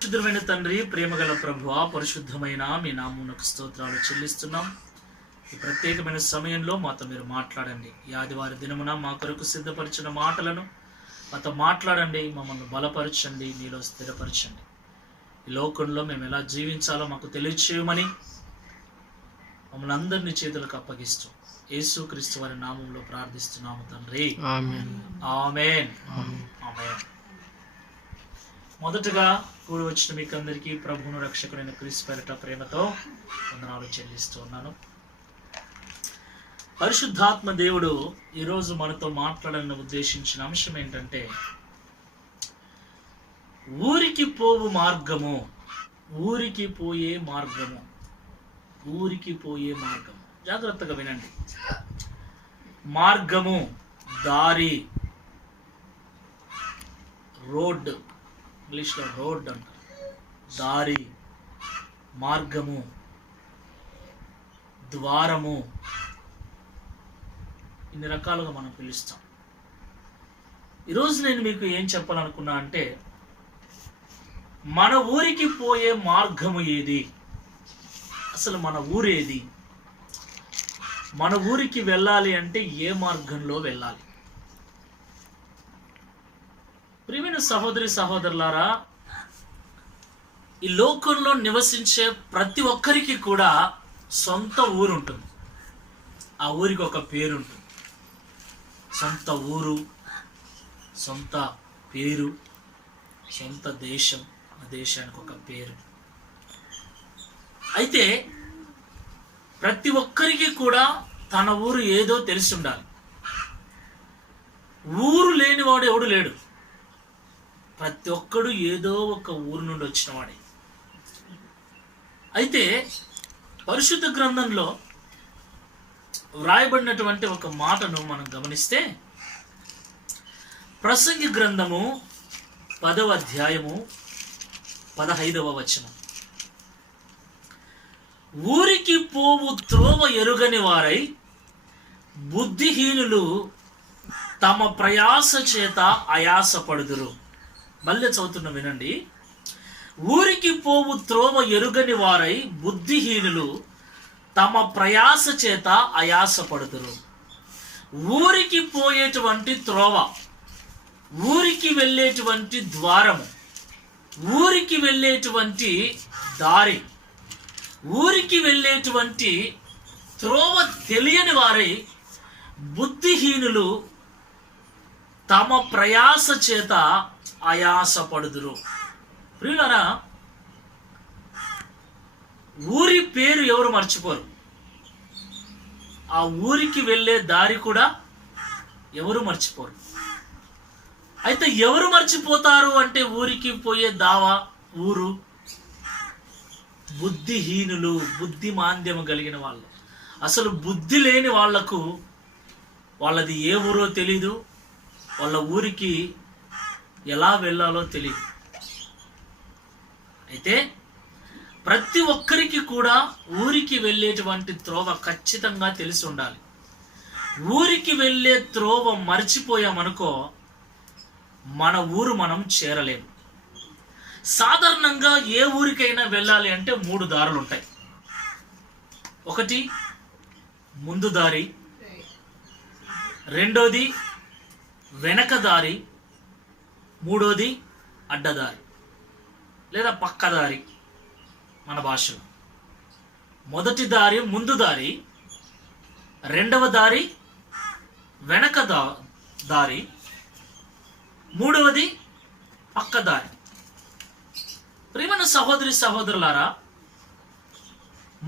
పరిశుద్ధమైన తండ్రి, ప్రేమగల ప్రభువా, పరిశుద్ధమైన మీ నామమునకు స్తోత్రాలు చెల్లిస్తున్నాం. ఈ ప్రత్యేకమైన సమయంలో మాతో మీరు మాట్లాడండి. ఈ ఆదివారం దినమున మా కొరకు సిద్ధపరిచిన మాటలను మాతో మాట్లాడండి, మమ్మల్ని బలపరచండి, నీలో స్థిరపరచండి. ఈ లోకంలో మేము ఎలా జీవించాలో మాకు తెలియచేయమని మమ్మల్ని అందరినీ చేతులకు అప్పగిస్తూ యేసుక్రీస్తు వారి నామంలో ప్రార్థిస్తున్నాము తండ్రి. ఆమేన్. ఆమేన్. ఆమేన్. మొదటగా కూడి వచ్చిన మీకు అందరికీ ప్రభువును రక్షకుడైన క్రీస్తు పేరిట ప్రేమతో వందనాలు చెల్లిస్తూ ఉన్నాను. పరిశుద్ధాత్మ దేవుడు ఈరోజు మనతో మాట్లాడాలని ఉద్దేశించిన అంశం ఏంటంటే ఊరికి పోవు మార్గము, ఊరికి పోయే మార్గము, ఊరికి పోయే మార్గము. జాగ్రత్తగా వినండి. మార్గము, దారి, రోడ్, ఇంగ్లీష్లో రోడ్ అంటారు. దారి, మార్గము, ద్వారము, ఇన్ని రకాలుగా మనం పిలుస్తాం. ఈరోజు నేను మీకు ఏం చెప్పాలనుకున్నా అంటే మన ఊరికి పోయే మార్గము ఏది, అసలు మన ఊరేది, మన ఊరికి వెళ్ళాలి అంటే ఏ మార్గంలో వెళ్ళాలి. ప్రియమైన సహోదరి సహోదరులారా, ఈ లోకంలో నివసించే ప్రతి ఒక్కరికి కూడా సొంత ఊరు ఉంటుంది. ఆ ఊరికి ఒక పేరు ఉంటుంది. సొంత ఊరు, సొంత పేరు, సొంత దేశం, ఆ దేశానికి ఒక పేరు. అయితే ప్రతి ఒక్కరికి కూడా తన ఊరు ఏదో తెలిసి ఉండాలి. ఊరు లేనివాడు ఎవడు లేడు. ప్రతి ఒక్కడు ఏదో ఒక ఊరు నుండి వచ్చిన వాడే. అయితే పరిశుద్ధ గ్రంథంలో వ్రాయబడినటువంటి ఒక మాటను మనం గమనిస్తే, ప్రసంగి గ్రంథము 10వ అధ్యాయము 15వ వచనం, ఊరికి పోవు త్రోవ ఎరుగని వారై బుద్ధిహీనులు తమ ప్రయాస చేత ఆయాసపడుదురు. మళ్ళీ చదువుతున్న వినండి. ఊరికి పోవు త్రోవ ఎరుగని వారై బుద్ధిహీనులు తమ ప్రయాస చేత ఆయాసపడుదురు. ఊరికి పోయేటువంటి త్రోవ, ఊరికి వెళ్ళేటువంటి ద్వారము, ఊరికి వెళ్ళేటువంటి దారి, ఊరికి వెళ్ళేటువంటి త్రోవ తెలియని వారై బుద్ధిహీనులు తమ ప్రయాస చేత ఆయాసపడుదురు. ప్రియులారా, ఊరి పేరు ఎవరు మర్చిపోరు. ఆ ఊరికి వెళ్ళే దారి కూడా ఎవరు మర్చిపోరు. అయితే ఎవరు మర్చిపోతారు అంటే ఊరికి పోయే దావా ఊరు బుద్ధిహీనులు, బుద్ధి మాంద్యము కలిగిన వాళ్ళు. అసలు బుద్ధి లేని వాళ్లకు వాళ్ళది ఏ ఊరో తెలీదు, వాళ్ళ ఊరికి ఎలా వెళ్ళాలో తెలియదు. అయితే ప్రతి ఒక్కరికి కూడా ఊరికి వెళ్ళేటువంటి త్రోవ ఖచ్చితంగా తెలిసి ఉండాలి. ఊరికి వెళ్ళే త్రోవ మర్చిపోయామనుకో మన ఊరు మనం చేరలేము. సాధారణంగా ఏ ఊరికైనా వెళ్ళాలి అంటే 3 దారులు ఉంటాయి. ఒకటి ముందు దారి, రెండోది వెనక దారి, మూడోది అడ్డదారి లేదా పక్కదారి మన భాషలో. మొదటి దారి ముందు దారి, రెండవ దారి వెనక దారి, మూడవది పక్కదారి. ప్రియమైన సహోదరి సహోదరులారా,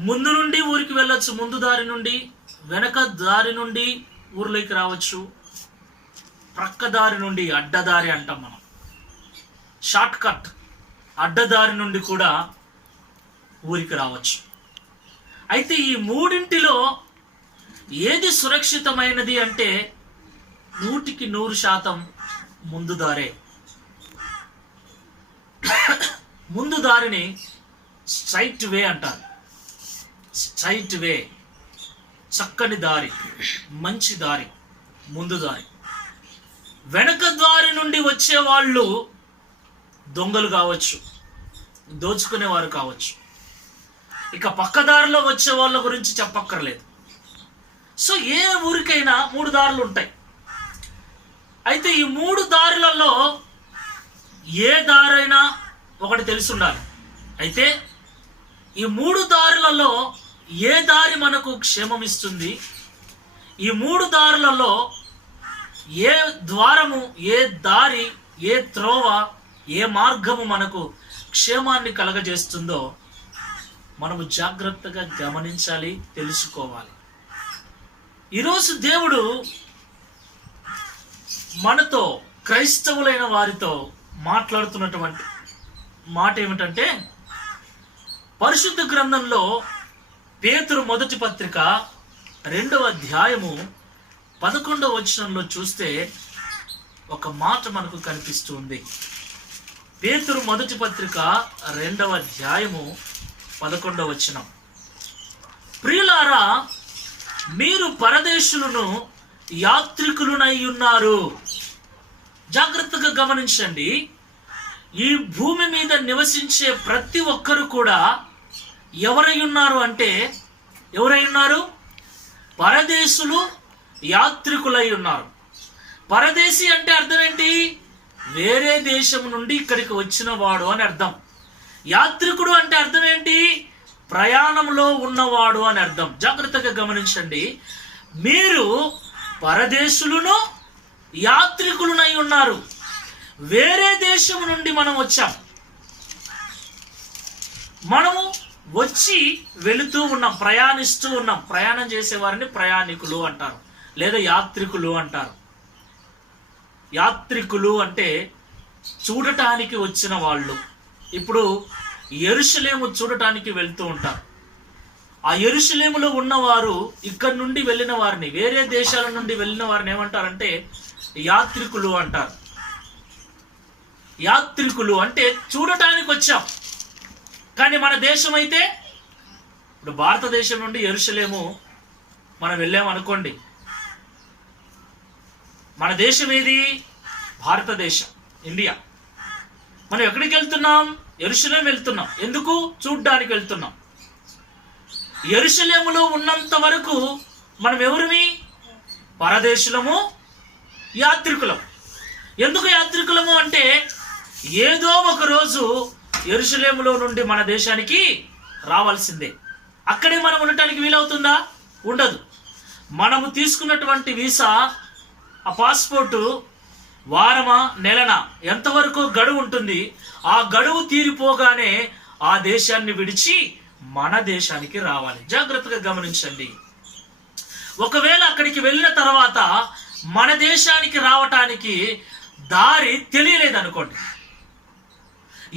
ముందు నుండి ఊరికి వెళ్ళొచ్చు, ముందు దారి నుండి, వెనక దారి నుండి ఊర్లోకి రావచ్చు, ప్రక్క దారి నుండి అడ్డదారి అంటాం మనం, షార్ట్ కట్ అడ్డదారి నుండి కూడా ఊరికి రావచ్చు. అయితే ఈ మూడింటిలో ఏది సురక్షితమైనది అంటే 100% ముందు దారే. ముందు దారిని స్ట్రైట్ వే అంటారు. స్ట్రైట్ వే, చక్కని దారి, మంచి దారి, ముందు దారి. వెనక దారి నుండి వచ్చే వాళ్ళు దొంగలు కావచ్చు, దోచుకునేవారు కావచ్చు. ఇక పక్కదారిలో వచ్చే వాళ్ళ గురించి చెప్పక్కర్లేదు. సో ఏ ఊరికైనా 3 దారులు ఉంటాయి. అయితే ఈ 3 దారులలో ఏ దారైనా ఒకటి తెలిసి ఉండాలి. అయితే ఈ 3 దారులలో ఏ దారి మనకు క్షేమం ఇస్తుంది, ఈ 3 దారులలో ఏ ద్వారము, ఏ దారి, ఏ త్రోవ, ఏ మార్గము మనకు క్షేమాన్ని కలగజేస్తుందో మనము జాగ్రత్తగా గమనించాలి, తెలుసుకోవాలి. ఈరోజు దేవుడు మనతో, క్రైస్తవులైన వారితో మాట్లాడుతున్నటువంటి మాట ఏమిటంటే, పరిశుద్ధ గ్రంథంలో పేతురు మొదటి పత్రిక 2వ అధ్యాయము 11వ వచనంలో చూస్తే ఒక మాట మనకు కనిపిస్తుంది. పేతురు మొదటి పత్రిక 2వ అధ్యాయము 11వ వచనం. ప్రియులారా, మీరు పరదేశులను యాత్రికులునై ఉన్నారు. జాగ్రత్తగా గమనించండి. ఈ భూమి మీద నివసించే ప్రతి ఒక్కరు కూడా ఎవరై ఉన్నారు అంటే, ఎవరై ఉన్నారు? పరదేశులు, యాత్రికులై ఉన్నారు. పరదేశి అంటే అర్థం ఏంటి? వేరే దేశం నుండి ఇక్కడికి వచ్చిన వాడు అని అర్థం. యాత్రికుడు అంటే అర్థం ఏంటి? ప్రయాణంలో ఉన్నవాడు అని అర్థం. జాగ్రత్తగా గమనించండి. మీరు పరదేశులను, యాత్రికులునై ఉన్నారు. వేరే దేశం నుండి మనం వచ్చాం. మనము వచ్చి వెళుతూ ఉన్నాం, ప్రయాణిస్తూ ఉన్నాం. ప్రయాణం చేసేవారిని ప్రయాణికులు అంటారు, లేదా యాత్రికులు అంటారు. యాత్రికులు అంటే చూడటానికి వచ్చిన వాళ్ళు. ఇప్పుడు యెరూషలేము చూడటానికి వెళ్తూ ఉంటారు. ఆ యెరూషలేములో ఉన్నవారు ఇక్కడి నుండి వెళ్ళిన వారిని, వేరే దేశాల నుండి వెళ్ళిన వారిని ఏమంటారంటే యాత్రికులు అంటారు. యాత్రికులు అంటే చూడటానికి వచ్చాం. కానీ మన దేశం అయితే, ఇప్పుడు భారతదేశం నుండి యెరూషలేము మనం వెళ్ళామనుకోండి, మన దేశం ఏది? భారతదేశం, ఇండియా. మనం ఎక్కడికి వెళ్తున్నాం? యెరూషలేం వెళ్తున్నాం. ఎందుకు? చూడ్డానికి వెళ్తున్నాం. యెరూషలేములో ఉన్నంత వరకు మనం ఎవరిమి? పరదేశులము, యాత్రికులం. ఎందుకు యాత్రికులము అంటే, ఏదో ఒక రోజు యెరూషలేములో నుండి మన దేశానికి రావాల్సిందే. అక్కడే మనం ఉండటానికి వీలవుతుందా? ఉండదు. మనము తీసుకున్నటువంటి వీసా, ఆ పాస్పోర్టు వారమా, నెలనా, ఎంతవరకు గడువు ఉంటుంది. ఆ గడువు తీరిపోగానే ఆ దేశాన్ని విడిచి మన దేశానికి రావాలి. జాగ్రత్తగా గమనించండి. ఒకవేళ అక్కడికి వెళ్ళిన తర్వాత మన దేశానికి రావటానికి దారి తెలియలేదనుకోండి.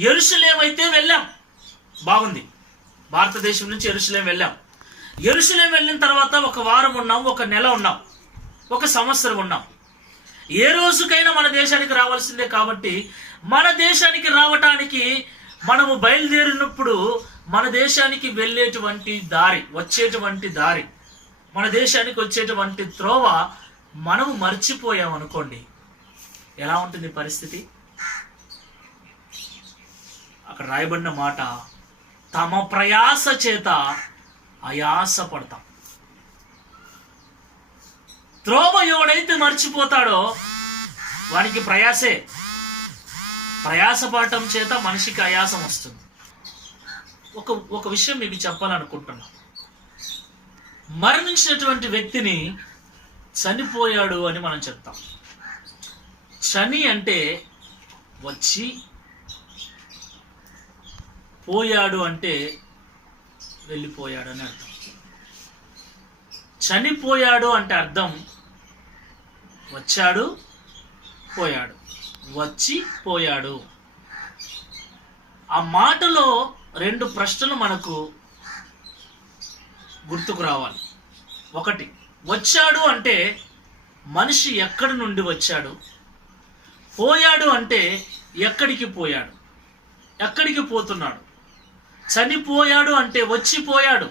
యెరూషలేం అయితే వెళ్ళాం, బాగుంది. భారతదేశం నుంచి యెరూషలేం వెళ్ళాం. యెరూషలేం వెళ్ళిన తర్వాత ఒక వారం ఉన్నాం, ఒక నెల ఉన్నాం, ఒక సంవత్సరం ఉన్నాం. ఏ రోజుకైనా మన దేశానికి రావాల్సిందే. కాబట్టి మన దేశానికి రావటానికి మనము బయలుదేరినప్పుడు మన దేశానికి వెళ్ళేటువంటి దారి, వచ్చేటువంటి దారి, మన దేశానికి వచ్చేటువంటి త్రోవ మనము మర్చిపోయాం అనుకోండి, ఎలా ఉంటుంది పరిస్థితి? అక్కడ రాయబడిన మాట, తమ ప్రయాస చేత ఆయాస పడతాం. త్రోవ ఎవడైతే మర్చిపోతాడో వానికి ప్రయాసే. ప్రయాసపడటం చేత మనిషికి ఆయాసం వస్తుంది. ఒక విషయం మీకు చెప్పాలనుకుంటున్నా. మరణించినటువంటి వ్యక్తిని చనిపోయాడు అని మనం చెప్తాం. చని అంటే వచ్చి, పోయాడు అంటే వెళ్ళిపోయాడు అని అర్థం. చనిపోయాడు అంటే అర్థం వచ్చాడు, పోయాడు, వచ్చి పోయాడు. ఆ మాటలో 2 ప్రశ్నలు మనకు గుర్తుకు రావాలి. ఒకటి, వచ్చాడు అంటే మనిషి ఎక్కడి నుండి వచ్చాడు. పోయాడు అంటే ఎక్కడికి పోయాడు, ఎక్కడికి పోతున్నాడు. చనిపోయాడు అంటే వచ్చిపోయాడు,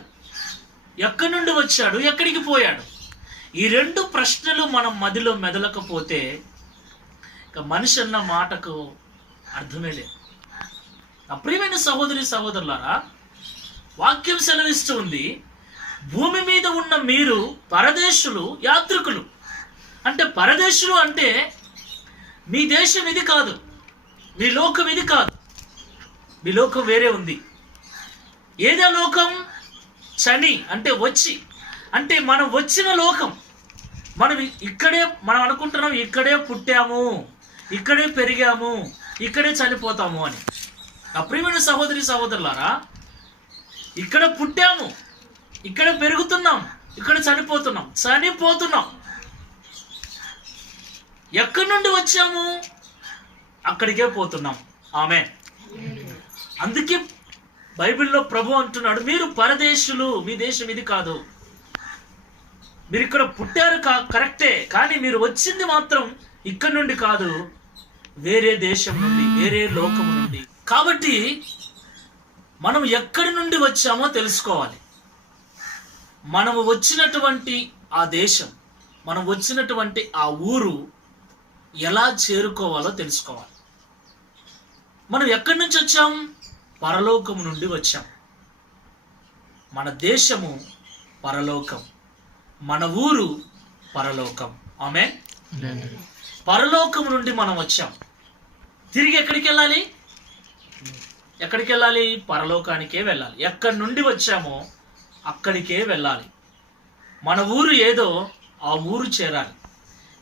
ఎక్కడి నుండి వచ్చాడు, ఎక్కడికి పోయాడు. ఈ 2 ప్రశ్నలు మనం మదిలో మెదలకపోతే ఇక మనిషి అన్న మాటకు అర్థమే లేదు. ప్రియమైన సహోదరి సహోదరులారా, వాక్యం సెలవిస్తూ ఉంది, భూమి మీద ఉన్న మీరు పరదేశులు, యాత్రికులు. అంటే పరదేశులు అంటే మీ దేశం ఇది కాదు, మీ లోకం ఇది కాదు, మీ లోకం వేరే ఉంది. ఏదో లోకం? చని అంటే వచ్చి, అంటే మనం వచ్చిన లోకం. మనం అనుకుంటున్నాం ఇక్కడే పుట్టాము, ఇక్కడే పెరిగాము, ఇక్కడే చనిపోతాము అని. ప్రియమైన సహోదరి సహోదరులారా, ఇక్కడ పుట్టాము, ఇక్కడ పెరుగుతున్నాం, ఇక్కడ చనిపోతున్నాం. ఎక్కడి నుండి వచ్చాము? అక్కడికే పోతున్నాం. ఆమేన్. అందుకే బైబిల్లో ప్రభు అంటున్నాడు, మీరు పరదేశులు, మీ దేశం ఇది కాదు. మీరు ఇక్కడ పుట్టారు కరెక్టే, కానీ మీరు వచ్చింది మాత్రం ఇక్కడి నుండి కాదు, వేరే దేశం నుండి, వేరే లోకం నుండి. కాబట్టి మనం ఎక్కడి నుండి వచ్చామో తెలుసుకోవాలి. మనము వచ్చినటువంటి ఆ దేశం, మనం వచ్చినటువంటి ఆ ఊరు ఎలా చేరుకోవాలో తెలుసుకోవాలి. మనం ఎక్కడి నుంచి వచ్చాం? పరలోకం నుండి వచ్చాం. మన దేశము పరలోకం, మన ఊరు పరలోకం. ఆమేన్. పరలోకం నుండి మనం వచ్చాం. తిరిగి ఎక్కడికి వెళ్ళాలి? పరలోకానికే వెళ్ళాలి. ఎక్కడి నుండి వచ్చామో అక్కడికే వెళ్ళాలి. మన ఊరు ఏదో ఆ ఊరు చేరాలి.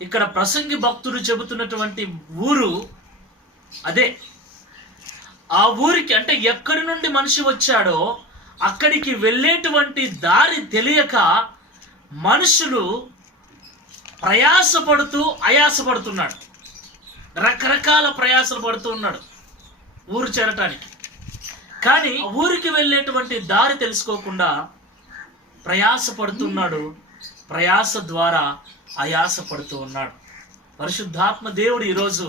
ఇక్కడ ప్రసంగి భక్తుడు చెబుతున్నటువంటి ఊరు అదే. ఆ ఊరికి అంటే ఎక్కడి నుండి మనిషి వచ్చాడో అక్కడికి వెళ్ళేటువంటి దారి తెలియక మనుషులు ప్రయాసపడుతూ ఆయాసపడుతున్నాడు. రకరకాల ప్రయాసలు పడుతూ ఉన్నాడు ఊరు చేరటానికి. కానీ ఊరికి వెళ్ళేటువంటి దారి తెలుసుకోకుండా ప్రయాసపడుతున్నాడు. ప్రయాస ద్వారా ఆయాసపడుతూ ఉన్నాడు. పరిశుద్ధాత్మ దేవుడు ఈరోజు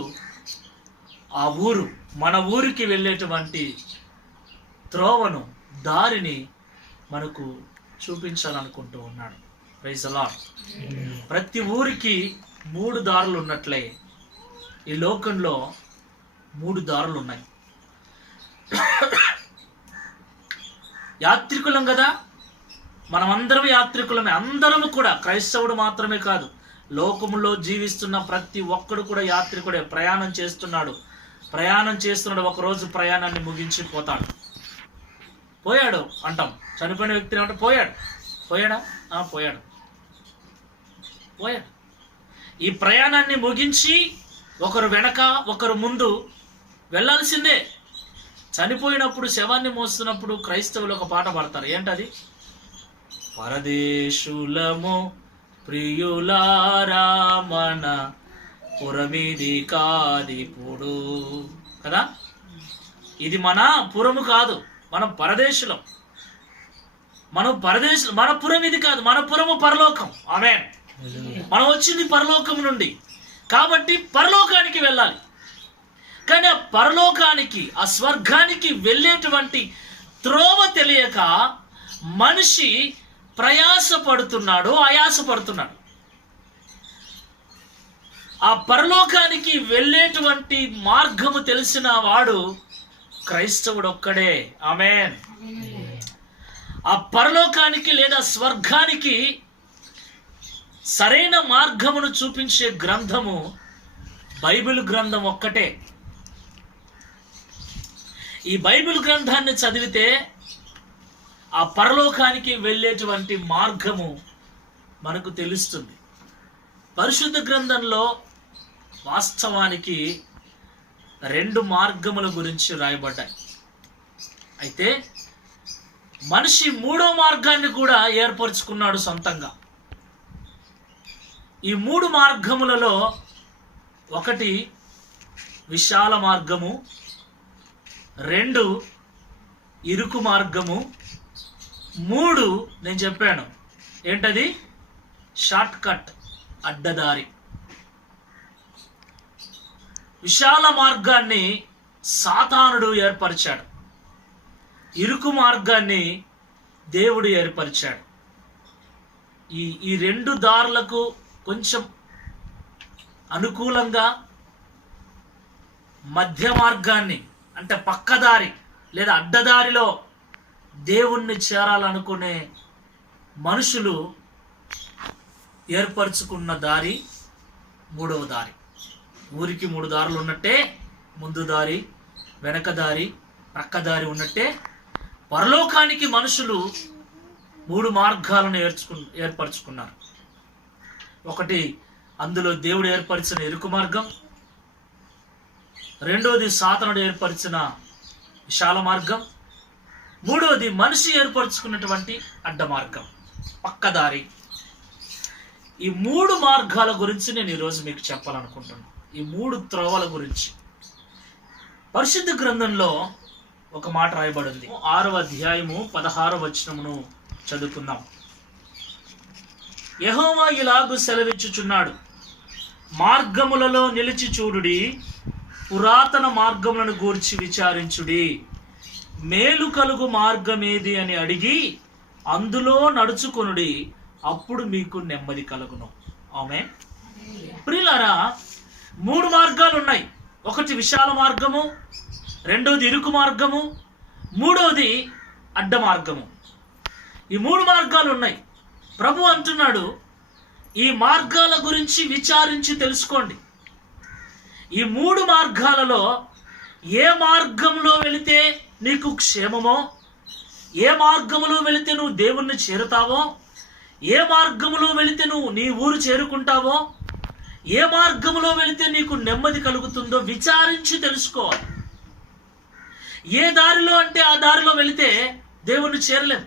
ఆ ఊరు, మన ఊరికి వెళ్ళేటువంటి త్రోవను, దారిని మనకు చూపించాలనుకుంటూ ఉన్నాడు. Praise the Lord. ప్రతి ఊరికి 3 దారులు ఉన్నట్లే ఈ లోకంలో 3 దారులు ఉన్నాయి. యాత్రికులం కదా, మనమందరం యాత్రికులమే. అందరము కూడా, క్రైస్తవుడు మాత్రమే కాదు, లోకములో జీవిస్తున్న ప్రతి ఒక్కడు కూడా యాత్రికుడే. ప్రయాణం చేస్తున్నాడు. ఒకరోజు ప్రయాణాన్ని ముగించి పోయాడు అంటాం. చనిపోయిన వ్యక్తిని అంటే పోయాడా? పోయాడు. ఈ ప్రయాణాన్ని ముగించి ఒకరు వెనక ఒకరు ముందు వెళ్ళాల్సిందే. చనిపోయినప్పుడు శవాన్ని మోస్తున్నప్పుడు క్రైస్తవులు ఒక పాట పాడతారు. ఏంటది? పరదేశులము ప్రియులారా మన పురమిది కాదిప్పుడు కదా. ఇది మన పురము కాదు, మనం పరదేశులం. మన పురం ఇది కాదు, మన పురము పరలోకం. ఆమేన్. మనం వచ్చింది పరలోకం నుండి, కాబట్టి పరలోకానికి వెళ్ళాలి. కానీ ఆ పరలోకానికి, ఆ స్వర్గానికి వెళ్ళేటువంటి త్రోవ తెలియక మనిషి ప్రయాసపడుతున్నాడు, ఆయాసపడుతున్నాడు. ఆ పరలోకానికి వెళ్ళేటువంటి మార్గము తెలిసిన వాడు క్రైస్తవుడు ఒక్కడే. ఆమేన్. ఆ పరలోకానికి లేదా స్వర్గానికి సరైన మార్గమును చూపించే గ్రంథము బైబిల్ గ్రంథం ఒక్కటే. ఈ బైబిల్ గ్రంథాన్ని చదివితే ఆ పరలోకానికి వెళ్ళేటువంటి మార్గము మనకు తెలుస్తుంది. పరిశుద్ధ గ్రంథంలో వాస్తవానికి 2 మార్గముల గురించి రాయబడ్డాయి. అయితే మనిషి 3వ మార్గాన్ని కూడా ఏర్పరచుకున్నాడు సొంతంగా. ఈ 3 మార్గములలో ఒకటి విశాల మార్గము, 2 ఇరుకు మార్గము, 3 నేను చెప్పాను ఏంటది? Short cut, అడ్డదారి. విశాల మార్గాన్ని సాతానుడు ఏర్పరిచాడు, ఇరుకు మార్గాన్ని దేవుడు ఏర్పరిచాడు. ఈ 2 దారులకు కొంచెం అనుకూలంగా మధ్య మార్గాన్ని, అంటే పక్కదారి, లేదా అడ్డదారిలో దేవుణ్ణి చేరాలనుకునే మనుషులు ఏర్పరచుకున్న దారి మూడవ దారి. ఊరికి 3 దారులు ఉన్నట్టే, ముందు దారి, వెనక దారి, ప్రక్క దారి ఉన్నట్టే పరలోకానికి మనుషులు 3 మార్గాలను ఏర్పరచుకున్నారు. ఒకటి, అందులో దేవుడు ఏర్పరిచిన ఇరుకు మార్గం. రెండోది, సాతానుడు ఏర్పరిచిన విశాల మార్గం. మూడోది, మనిషి ఏర్పరచుకున్నటువంటి అడ్డ మార్గం, పక్కదారి. ఈ 3 మార్గాల గురించి నేను ఈరోజు మీకు చెప్పాలనుకుంటున్నాను. ఈ 3 త్రోవల గురించి పరిశుద్ధ గ్రంథంలో ఒక మాట రాయబడింది. 6వ అధ్యాయము 16వ వచనమును చదువుకుందాం. యెహోవా ఇలాగు సెలవిచ్చుచున్నాడు, మార్గములలో నిలిచి చూడుడి, పురాతన మార్గములను గూర్చి విచారించుడి, మేలు కలుగు మార్గమేది అని అడిగి అందులో నడుచుకొనుడి, అప్పుడు మీకు నెమ్మది కలుగును. ఆమేన్. ప్రియులారా, 3 మార్గాలు ఉన్నాయి. ఒకటి విశాల మార్గము, రెండోది ఇరుకు మార్గము, మూడోది అడ్డ మార్గము. ఈ 3 మార్గాలు ఉన్నాయి. ప్రభు అంటున్నాడు, ఈ మార్గాల గురించి విచారించి తెలుసుకోండి. ఈ 3 మార్గాలలో ఏ మార్గంలో వెళితే నీకు క్షేమమో, ఏ మార్గములో వెళితే నువ్వు దేవుణ్ణి చేరుతావో, ఏ మార్గములో వెళితే నువ్వు నీ ఊరు చేరుకుంటావో, ఏ మార్గములో వెళితే నీకు నెమ్మది కలుగుతుందో విచారించి తెలుసుకోవాలి. ఏ దారిలో అంటే ఆ దారిలో వెళితే దేవుణ్ణి చేరలేం.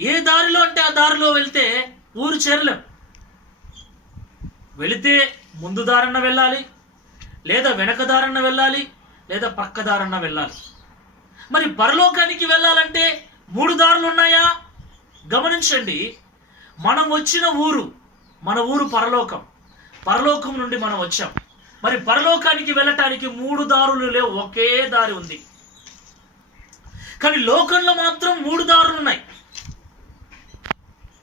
ఏ దారిలో అంటే ఆ దారిలో వెళితే ఊరు చేరలేం. వెళితే ముందు దారన్న వెళ్ళాలి, లేదా వెనక దారన్న వెళ్ళాలి, లేదా పక్క దారన్న వెళ్ళాలి. మరి పరలోకానికి వెళ్ళాలంటే 3 దారులు ఉన్నాయా? గమనించండి. మనం వచ్చిన ఊరు, మన ఊరు పరలోకం. పరలోకం నుండి మనం వచ్చాం. మరి పరలోకానికి వెళ్ళటానికి 3 దారులు లేవు, ఒకే దారి ఉంది. కానీ లోకంలో మాత్రం 3 దారులు ఉన్నాయి.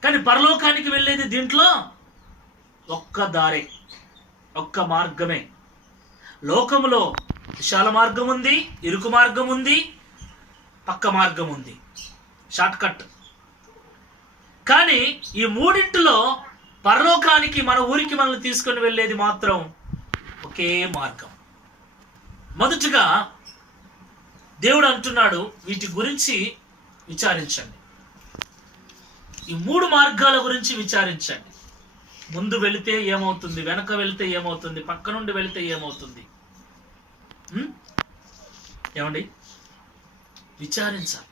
కానీ పరలోకానికి వెళ్ళేది దీంట్లో ఒక్క దారే, ఒక్క మార్గమే. లోకములో విశాల మార్గం ఉంది, ఇరుకు మార్గం ఉంది, పక్క మార్గం ఉంది, షార్ట్ కట్. కానీ ఈ 3 పరలోకానికి, మన ఊరికి మనల్ని తీసుకొని వెళ్ళేది మాత్రం ఒకే మార్గం. మొదటగా దేవుడు అంటున్నాడు, వీటి గురించి విచారించండి. ఈ 3 మార్గాల గురించి విచారించండి. ముందు వెళితే ఏమవుతుంది, వెనక వెళితే ఏమవుతుంది, పక్క నుండి వెళితే ఏమవుతుంది? ఏమండి, విచారించాలి.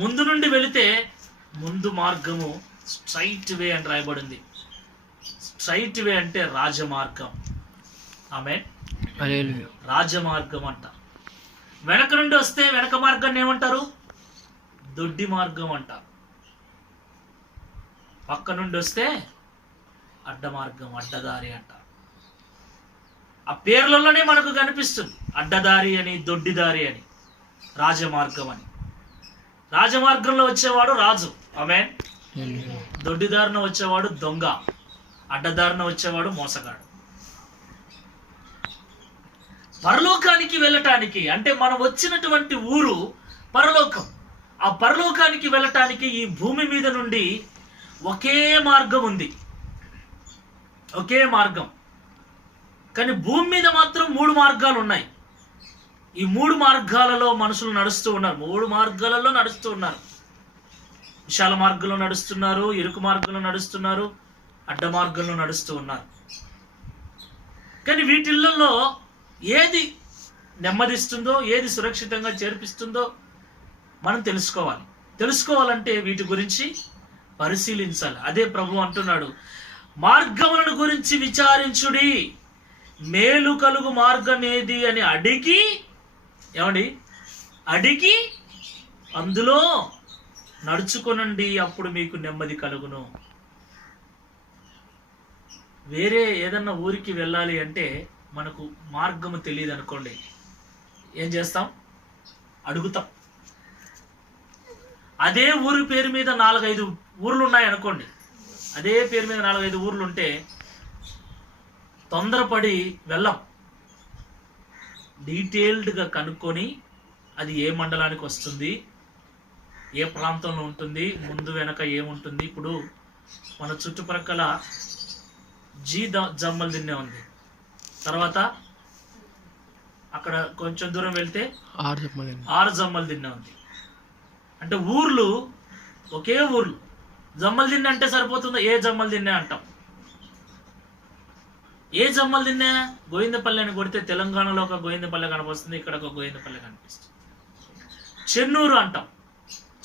ముందు నుండి వెళితే ముందు మార్గము స్ట్రైట్ వే అని రాయబడింది. స్ట్రైట్ వే అంటే రాజమార్గం. ఆమేన్. రాజమార్గం అంట. వెనక నుండి వస్తే వెనక మార్గాన్ని ఏమంటారు? దొడ్డి మార్గం అంటారు. పక్క నుండి వస్తే అడ్డ మార్గం, అడ్డదారి అంటారు. ఆ పేర్లలోనే మనకు కనిపిస్తుంది, అడ్డదారి అని, దొడ్డిదారి అని, రాజమార్గం అని. రాజమార్గంలో వచ్చేవాడు రాజు. ఆమేన్. దొడ్డిదారిన వచ్చేవాడు దొంగ, అడ్డదారిన వచ్చేవాడు మోసగాడు. పరలోకానికి వెళ్ళటానికి అంటే మనం వచ్చినటువంటి ఊరు పరలోకం. ఆ పరలోకానికి వెళ్ళటానికి ఈ భూమి మీద నుండి ఒకే మార్గం ఉంది, ఒకే మార్గం. కానీ భూమి మీద మాత్రం 3 మార్గాలు ఉన్నాయి. ఈ 3 మార్గాలలో మనుషులు నడుస్తూ ఉన్నారు. 3 మార్గాలలో నడుస్తూ ఉన్నారు. విశాల మార్గంలో నడుస్తున్నారు, ఇరుకు మార్గంలో నడుస్తున్నారు, అడ్డ మార్గంలో నడుస్తూ ఉన్నారు. కానీ వీటిల్లో ఏది నెమ్మదిస్తుందో, ఏది సురక్షితంగా చేర్పిస్తుందో మనం తెలుసుకోవాలి. తెలుసుకోవాలంటే వీటి గురించి పరిశీలించాలి. అదే ప్రభు అంటున్నాడు, మార్గములను గురించి విచారించుడి, మేలు కలుగు మార్గం ఏది అని అడిగి, ఏమండి, అడిగి అందులో నడుచుకొనండి, అప్పుడు మీకు నెమ్మది కలుగును. వేరే ఏదన్నా ఊరికి వెళ్ళాలి అంటే మనకు మార్గము తెలియదు అనుకోండి, ఏం చేస్తాం? అడుగుతాం. అదే ఊరి పేరు మీద 4-5 ఊర్లు ఉన్నాయి అనుకోండి, అదే పేరు మీద 4-5 ఊర్లు ఉంటే తొందరపడి వెళ్ళాం. డీటెయిల్డ్గా కనుక్కొని అది ఏ మండలానికి వస్తుంది, ఏ ప్రాంతంలో ఉంటుంది, ముందు వెనక ఏముంటుంది. ఇప్పుడు మన చుట్టుప్రక్కల జమ్మల దిన్నె ఉంది, తర్వాత అక్కడ కొంచెం దూరం వెళ్తే 6 జమ్మల దిన్నె ఉంది. అంటే ఊర్లు ఒకే ఊర్లు. జమ్మల దిన్నె అంటే సరిపోతుందా? ఏ జమ్మల దిన్నె అంటాం. ఏ జమ్మల దిన్నె? గోవిందపల్లి అని కొడితే తెలంగాణలో ఒక గోవిందపల్లె కనిపిస్తుంది, ఇక్కడ ఒక గోవిందపల్లె కనిపిస్తుంది. చెన్నూరు అంటాం.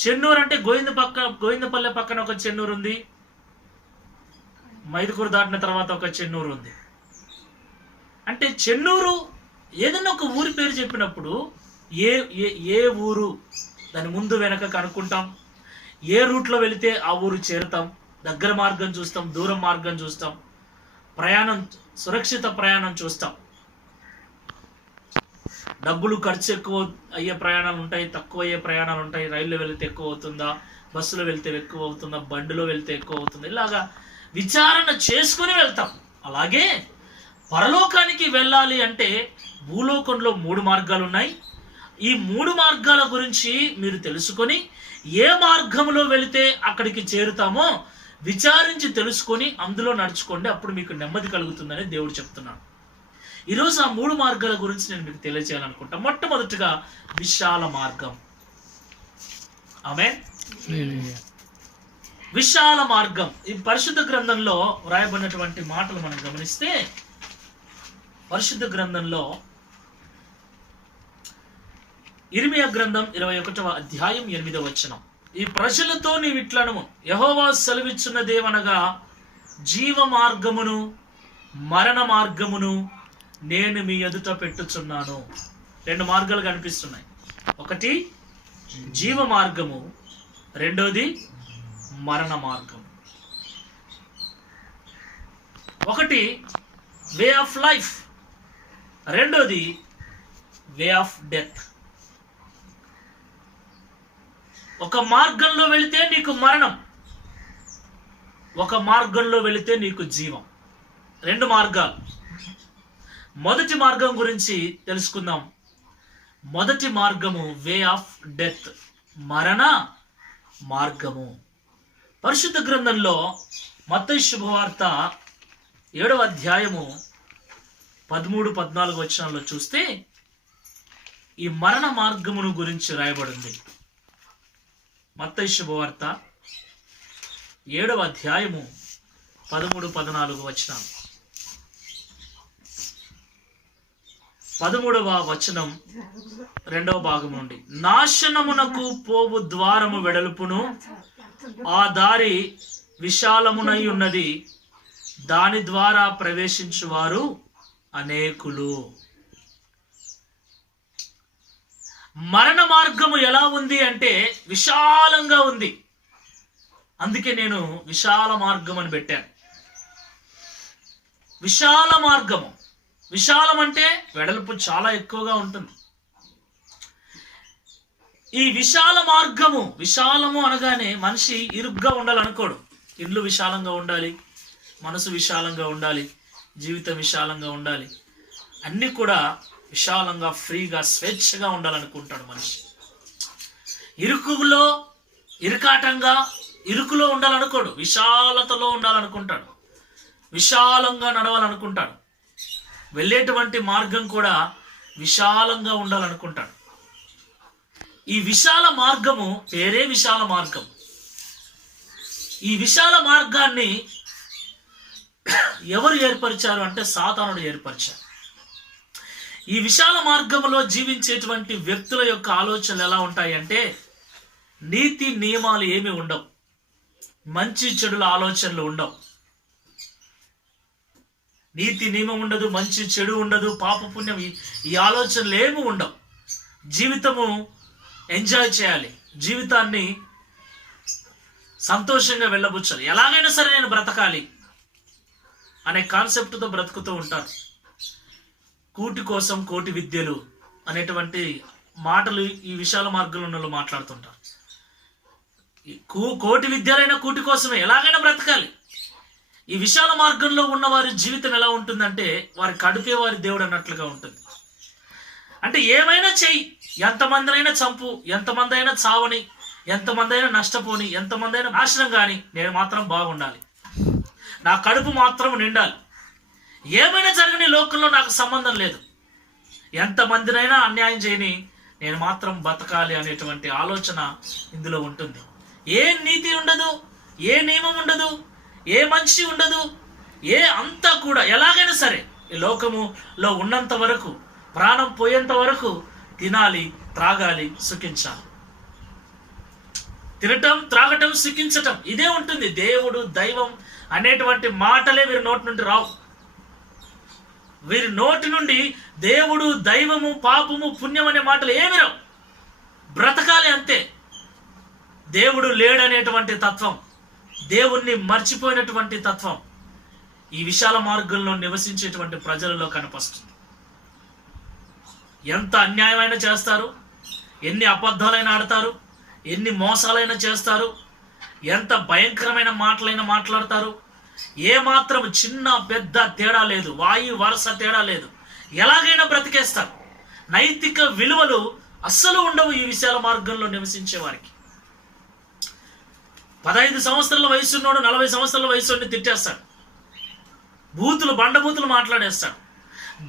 చెన్నూరు అంటే గోవిందపల్లె పక్కన ఒక చెన్నూరు ఉంది, మైదుకూరు దాటిన తర్వాత ఒక చెన్నూరు ఉంది. అంటే చెన్నూరు ఏదైనా ఒక ఊరి పేరు చెప్పినప్పుడు ఏ ఊరు దాని ముందు వెనక కనుక్కుంటాం, ఏ రూట్లో వెళితే ఆ ఊరు చేరుతాం, దగ్గర మార్గం చూస్తాం, దూరం మార్గం చూస్తాం, ప్రయాణం సురక్షిత ప్రయాణం చూస్తాం. డబ్బులు ఖర్చు ఎక్కువ అయ్యే ప్రయాణాలు ఉంటాయి, తక్కువ అయ్యే ప్రయాణాలు ఉంటాయి. రైల్లో వెళితే ఎక్కువ అవుతుందా, బస్సులో వెళ్తే ఎక్కువ అవుతుందా, బండిలో వెళ్తే ఎక్కువ అవుతుందా, ఇలాగా విచారణ చేసుకుని వెళ్తాం. అలాగే పరలోకానికి వెళ్ళాలి అంటే భూలోకంలో 3 మార్గాలు ఉన్నాయి. ఈ 3 మార్గాల గురించి మీరు తెలుసుకొని ఏ మార్గంలో వెళితే అక్కడికి చేరుతామో విచారించి తెలుసుకొని అందులో నడుచుకోండి, అప్పుడు మీకు నెమ్మది కలుగుతుందని దేవుడు చెప్తున్నాడు. ఈరోజు ఆ 3 మార్గాల గురించి నేను మీకు తెలియజేయాలనుకుంటా. మొట్టమొదటిగా విశాల మార్గం. ఆమేన్. విశాల మార్గం. ఈ పరిశుద్ధ గ్రంథంలో వ్రాయబడినటువంటి మాటలు మనం గమనిస్తే, పరిశుద్ధ గ్రంథంలో ఇర్మియా గ్రంథం 21వ అధ్యాయం 8వ వచనం, ఈ ప్రజలతో నీవిట్లనము, యెహోవా సెలవిచ్చున్నదేమనగా, జీవ మార్గమును మరణ మార్గమును నేను మీ ఎదుట పెట్టుచున్నాను. 2 మార్గాలు కనిపిస్తున్నాయి. ఒకటి జీవ మార్గము, రెండోది మరణ మార్గం. ఒకటి వే ఆఫ్ లైఫ్, రెండోది వే ఆఫ్ డెత్. ఒక మార్గంలో వెళితే నీకు మరణం, ఒక మార్గంలో వెళితే నీకు జీవం. 2 మార్గాలు. మొదటి మార్గం గురించి తెలుసుకుందాం. మొదటి మార్గము వే ఆఫ్ డెత్, మరణ మార్గము. పరిశుద్ధ గ్రంథంలో మత్తయి శుభవార్త 7వ అధ్యాయము 13-14 వచనాల్లో చూస్తే ఈ మరణ మార్గమును గురించి రాయబడింది. మత్తయి శుభవార్త 7వ అధ్యాయము 13-14 వచనాలు. 13వ వచనం 2వ భాగం నుండి, నాశనమునకు పోవు ద్వారము వెడల్పును, ఆ దారి విశాలమునై ఉన్నది, దాని ద్వారా ప్రవేశించువారు అనేకులు. మరణ మార్గము ఎలా ఉంది అంటే విశాలంగా ఉంది. అందుకే నేను విశాల మార్గం అని పెట్టాను. విశాల మార్గము. విశాలం అంటే వెడల్పు చాలా ఎక్కువగా ఉంటుంది. ఈ విశాల మార్గము, విశాలము అనగానే మనిషి ఇరుగ్గా ఉండాలనుకోడు. ఇల్లు విశాలంగా ఉండాలి, మనసు విశాలంగా ఉండాలి, జీవితం విశాలంగా ఉండాలి, అన్నీ కూడా విశాలంగా, ఫ్రీగా, స్వేచ్ఛగా ఉండాలనుకుంటాడు మనిషి. ఇరుకులో, ఇరుకాటంగా, ఇరుకులో ఉండాలనుకోడు, విశాలతలో ఉండాలనుకుంటాడు, విశాలంగా నడవాలనుకుంటాడు. వెళ్ళేటువంటి మార్గం కూడా విశాలంగా ఉండాలనుకుంటాడు. ఈ విశాల మార్గము పేరే విశాల మార్గం. ఈ విశాల మార్గాన్ని ఎవరు ఏర్పరిచారు అంటే సాతానుడు ఏర్పరిచారు. ఈ విశాల మార్గంలో జీవించేటువంటి వ్యక్తుల యొక్క ఆలోచనలు ఎలా ఉంటాయి అంటే నీతి నియమాలు ఏమి ఉండవు, మంచి చెడుల ఆలోచనలు ఉండవు. నీతి నియమం ఉండదు, మంచి చెడు ఉండదు, పాప పుణ్యం ఈ ఆలోచనలు ఏమి ఉండవు. జీవితము ఎంజాయ్ చేయాలి, జీవితాన్ని సంతోషంగా వెళ్ళబుచ్చాలి, ఎలాగైనా సరే నేను బ్రతకాలి అనే కాన్సెప్ట్తో బ్రతుకుతూ ఉంటారు. కూటి కోసం కోటి విద్యలు అనేటువంటి మాటలు ఈ విశాల మార్గంలో మాట్లాడుతుంటారు. కోటి విద్యలైన కూటి కోసమే, ఎలాగైనా బ్రతకాలి. ఈ విశాల మార్గంలో ఉన్న వారి జీవితం ఎలా ఉంటుందంటే వారి కడుపే వారి దేవుడు అన్నట్లుగా ఉంటుంది. అంటే ఏమైనా చెయ్యి, ఎంతమందినైనా చంపు, ఎంతమంది అయినా చావని, ఎంతమంది అయినా నష్టపోని, ఎంతమంది అయినా నాశనం కానీ నేను మాత్రం బాగుండాలి, నా కడుపు మాత్రం నిండాలి, ఏమైనా జరగని లోకంలో నాకు సంబంధం లేదు, ఎంతమందినైనా అన్యాయం చేయని నేను మాత్రం బతకాలి అనేటువంటి ఆలోచన ఇందులో ఉంటుంది. ఏ నీతి ఉండదు, ఏ నియమం ఉండదు, ఏ మంచి ఉండదు, అంతా కూడా ఎలాగైనా సరే ఈ లోకములో ఉన్నంత వరకు, ప్రాణం పోయేంత వరకు తినాలి, త్రాగాలి, సుఖించాలి. తినటం, త్రాగటం, సుఖించటం ఇదే ఉంటుంది. దేవుడు, దైవం అనేటువంటి మాటలే వీరి నోటి నుండి రావు. వీరి నోటి నుండి దేవుడు, దైవము, పాపము, పుణ్యం అనే మాటలు ఏమి రావు. బ్రతకాలి అంతే. దేవుడు లేడనేటువంటి తత్వం, దేవుణ్ణి మర్చిపోయినటువంటి తత్వం ఈ విశాల మార్గంలో నివసించేటువంటి ప్రజలలో కనిపిస్తుంది. ఎంత అన్యాయమైనా చేస్తారు, ఎన్ని అబద్ధాలైనా ఆడతారు, ఎన్ని మోసాలైనా చేస్తారు, ఎంత భయంకరమైన మాటలైనా మాట్లాడతారు. ఏమాత్రం చిన్న పెద్ద తేడా లేదు, వాయు వరుస తేడా లేదు, ఎలాగైనా బ్రతికేస్తారు. నైతిక విలువలు అస్సలు ఉండవు ఈ విశాల మార్గంలో నివసించే వారికి. 15 సంవత్సరాల వయసున్నోడు 40 సంవత్సరాల వయసు తిట్టేస్తాడు, బండబూతులు మాట్లాడేస్తాడు.